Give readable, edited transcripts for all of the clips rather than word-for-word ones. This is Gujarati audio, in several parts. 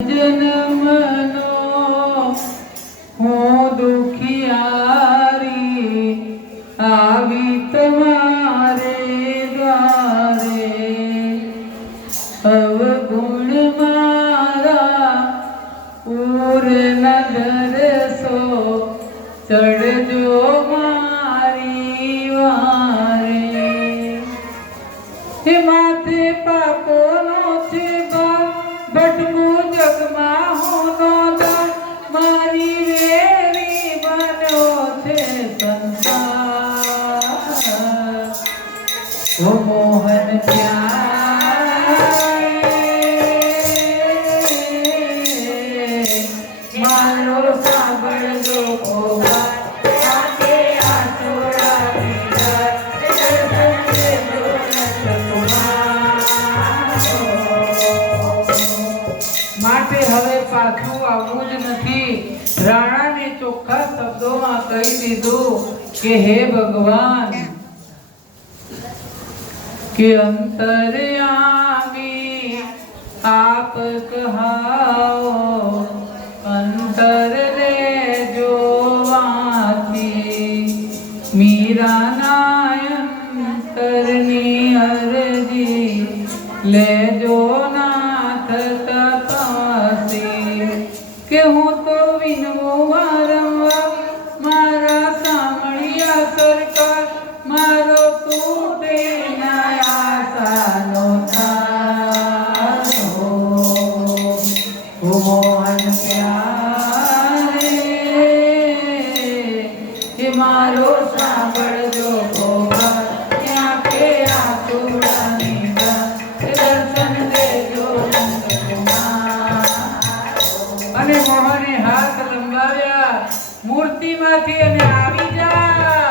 જન્મનો હું દુખિયારી આવી તમારે દ્વારે અવગુણ મારા પૂર્ણ ધરસો ચડજો મારી વારે હે માથે પાપોનો છે ભટકું જગમાં હું નોંધા મારી રેવી બન્યો છે સંસાર ઓ મોહન મારો સાંભળજો માટે હવે પાછું આવવું જ નથી. રાણાને ચોખ્ખા શબ્દોમાં કહી દીધું કે હે ભગવાન કે અંતર્યામી આપ કહાઓ અંતર રે જોવાથી મીરાના અંતરની અરજી લેજો નાથ તપસી કે હું તો વિનવું વારંવાર મારા સામળિયા સરકાર મારો તૂટે ના આશાનો થારો મોહન પ્યારે કે મારો સાંભળજો ત્યાં કે આ ચૂડાની દર્શન દેજો અને મોહને હાથ લંબાવ્યા મૂર્તિમાંથી અને આવી જા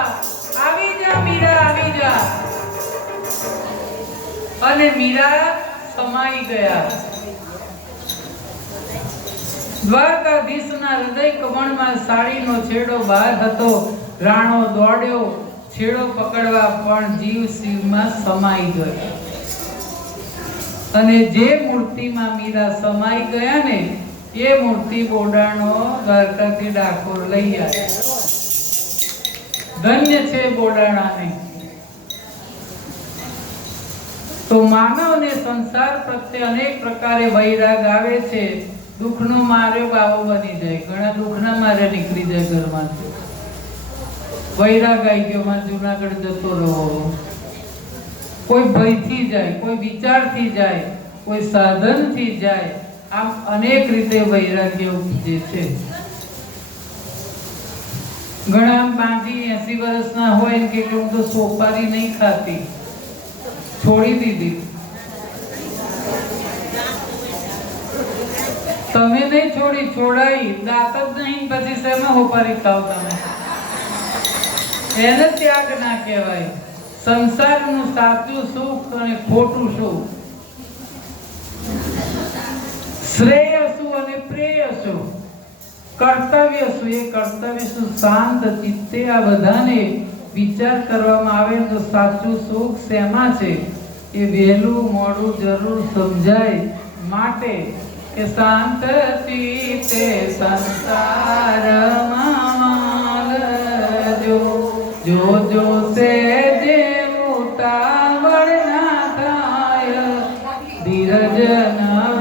મીરા આવી જા અને મીરા સમાઈ ગયા. દ્વારકાધીશના હૃદય કમળમાં સાડીનો છેડો બહાર હતો. રાણો દોડ્યો છેડો પકડવા પણ જીવ શિવમાં સમાઈ ગયો અને જે મૂર્તિમાં મીરા સમાઈ ગયા ને એ મૂર્તિ બોડાણો દ્વારકાથી ડાકોર લઈ આવ્યો. ધન્ય છે બોડાણાને. તો માનવને સંસાર પ્રત્યે અનેક પ્રકારે વૈરાગ આવે છે. દુઃખનો માર્યો બાવો બની જાય. ઘણા દુઃખના મારે નીકળી જાય ઘરમાંથી. વૈરાગ આવી ગયો માં જુનાગઢ જતો રહો. કોઈ ભયથી જાય, કોઈ વિચારથી જાય, કોઈ સાધનથી જાય. આમ અનેક રીતે વૈરાગ્ય ઉપજે છે. ઘણા 80 વર્ષના હોય કે હું તો સોપારી નહીં ખાતી, છોડી દીધી. તમે નહીં છોડી, છોડાઈ. દાંત જ નહીં પછી શેમાં હોપારી ખાવ તમે? એને ત્યાગ ના કહેવાય. સંસારનું સાચું સુખ અને ખોટું સુખ, શ્રેય શું અને પ્રેય શું, કર્તવ્ય શું એ કર્તવ્ય શું, શાંત ચિત્તે આ બધાને વિચાર કરવામાં આવે તો સાચું સુખ શેમાં છે એ વહેલું મોડું જરૂર સમજાય. માટે કે શાંત ચિત્તે સંસારમાં જો જો સે જે ઉતાવળ ના થાય ધીરજ ન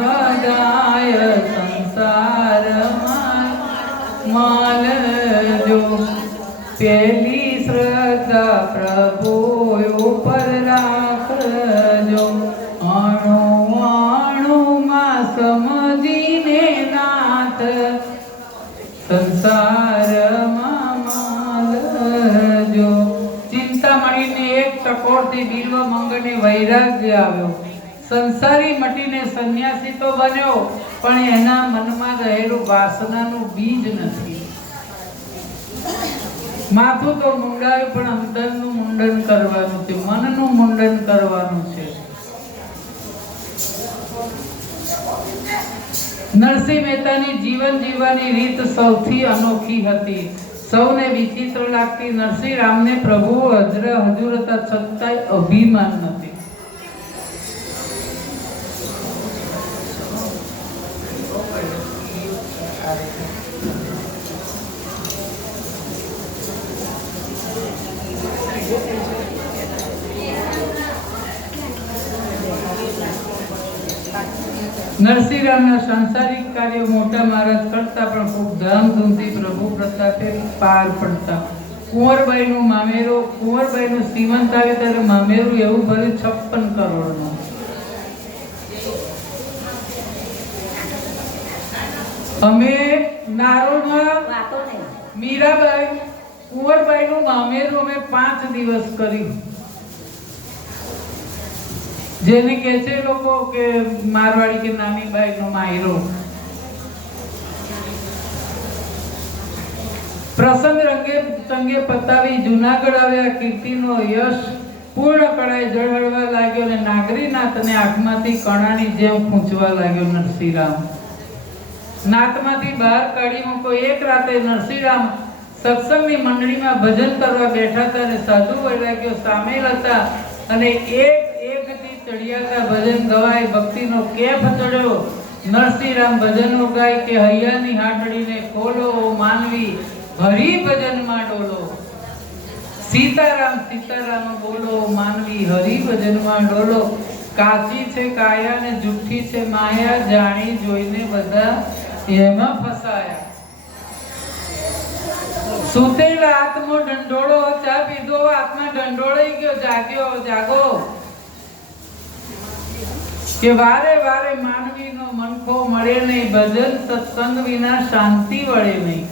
વદાય સંસારમાં માલજો. પેલી શ્રદ્ધા પ્રભુ ઉપર રાખજો. અણુમાં સમજીને નાથ સંસારમાં માલજો. ચિંતામણીને એક ટકોરથી બિલ્વ મંગને વૈરાગ્ય આવ્યો. સંસારી મટીને સંન્યાસી તો બન્યો પણ એના મનમાં રહેલું વાસનાનું બીજ નથી. માથું તો મુંડાયું પણ અંતરનું મુંડન કરવાનું છે, મનનું મુંડન કરવાનું છે. નરસિંહ મહેતાની જીવન જીવવાની રીત સૌથી અનોખી હતી. સૌને વિચિત્ર લાગતી. નરસિંહ રામને પ્રભુ હજુર હતા છતાંય અભિમાન નથી. પ્રકારે છે. નરસિંહરામના સાંસારિક કાર્યો મોટા મહારાજ કરતા પણ ખૂબ ધામધૂમથી પ્રભુ પ્રતાપે પાર પડતા. કુંવરબાઈનું મામેરો, કુંવરબાઈનું સીમંત આવે ત્યારે મામેરું એવું ભર્યું 56 કરોડનું. અમે નારોલમાં મીરાબાઈ કુંવરબાઈનું મામેરું અમે 5 દિવસ કર્યું. જેને કહે છે લોકો કે મારવાડી કે નાની બાઈનો માયરો. પ્રસંગ રંગે સંગે પતાવી જુનાગઢ આવ્યા. કીર્તિનો યશ પૂર્ણ કળાએ ઝળહળવા લાગ્યો અને નાગરીનાથને આંખમાંથી કણાની જેમ ખૂંચવા લાગ્યો. નરસિંહરામ નાથમાંથી બહાર કાઢી મૂકો. એક રાતે નરસિંહરામ સત્સંગની મંડળીમાં ભજન કરવા બેઠા હતા અને સાધુ વૈરાગ્યો સામેલ હતા અને એકથી ચડિયાતા ભજન ગવાય. ભક્તિનો કેફ ચડ્યો. નરસિંહરામ ભજનો ગાય કે હૈયાની હાટડીને ખોલો માનવી, હરિ ભજનમાં ડોલો. સીતારામ સીતારામ બોલો માનવી, હરિ ભજનમાં ડોલો. કાચી છે કાયા ને જુઠ્ઠી છે માયા, જાણી જોઈને બધા એમાં ફસાયા. સુતેલા આત્મો ઢંઢોળો, ચા પીધો આત્મા ઢંઢોળાઈ ગયો. જાગ્યો જાગો કે વારે વારે માનવીનો મનખો મળે નહીં. ભજન સત્સંગ વિના શાંતિ વળે નહીં.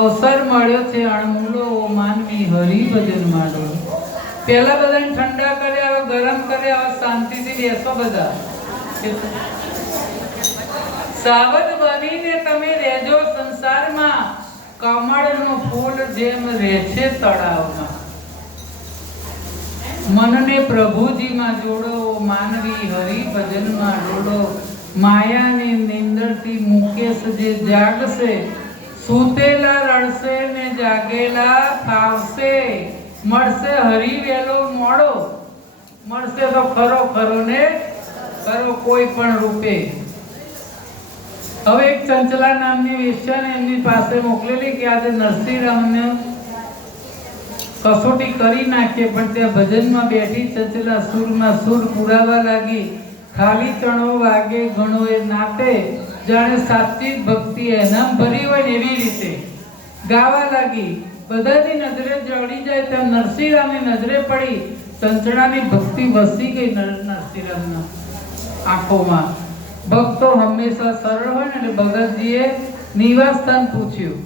અવસર મળ્યો છે અણમૂલો માનવી, હરિ ભજનમાં ડોલો. પેલા બધાને ઠંડા કર્યા, હવે ગરમ કર્યા, હવે શાંતિથી બેસો બધા. સાવધ બનીને તમે રહેજો સંસારમાં, કમળનું ફૂલ જેમ રહે છે તળાવમાં. મનને પ્રભુજીમાં જોડો માનવી, હરિ ભજનમાં ડોલો. માયાની નિંદરથી મુકેશ જે જાગશે, સૂતેલા રડશે ને જાગેલા ફાવશે. મળશે હરિ વેલો મોડો, મળશે તો ખરો ખરો ને ખરો કોઈ પણ રૂપે. હવે એક ચંચલા નામની વેશ્યાને એમની પાસે મોકલેલી કે આજે નરસિંહરામને કસોટી કરી નાખીએ. પણ ત્યાં ભજનમાં બેઠી ચંચલા સુરમાં સુર પુરાવા લાગી. ખાલી ચણો વાગે ઘણો એ નાતે, જાણે સાચી ભક્તિ એનામ ભરી હોય ને એવી રીતે ગાવા લાગી. બધાની નજરે જડી જાય તેમ નરસિંહરામની નજરે પડી. ચંચળાની ભક્તિ વસી ગઈ નરસિંહરામના આંખોમાં. ભક્તો હંમેશા સરળ હોય ને એટલે ભગતજીએ નિવાસ સ્થાન પૂછ્યું.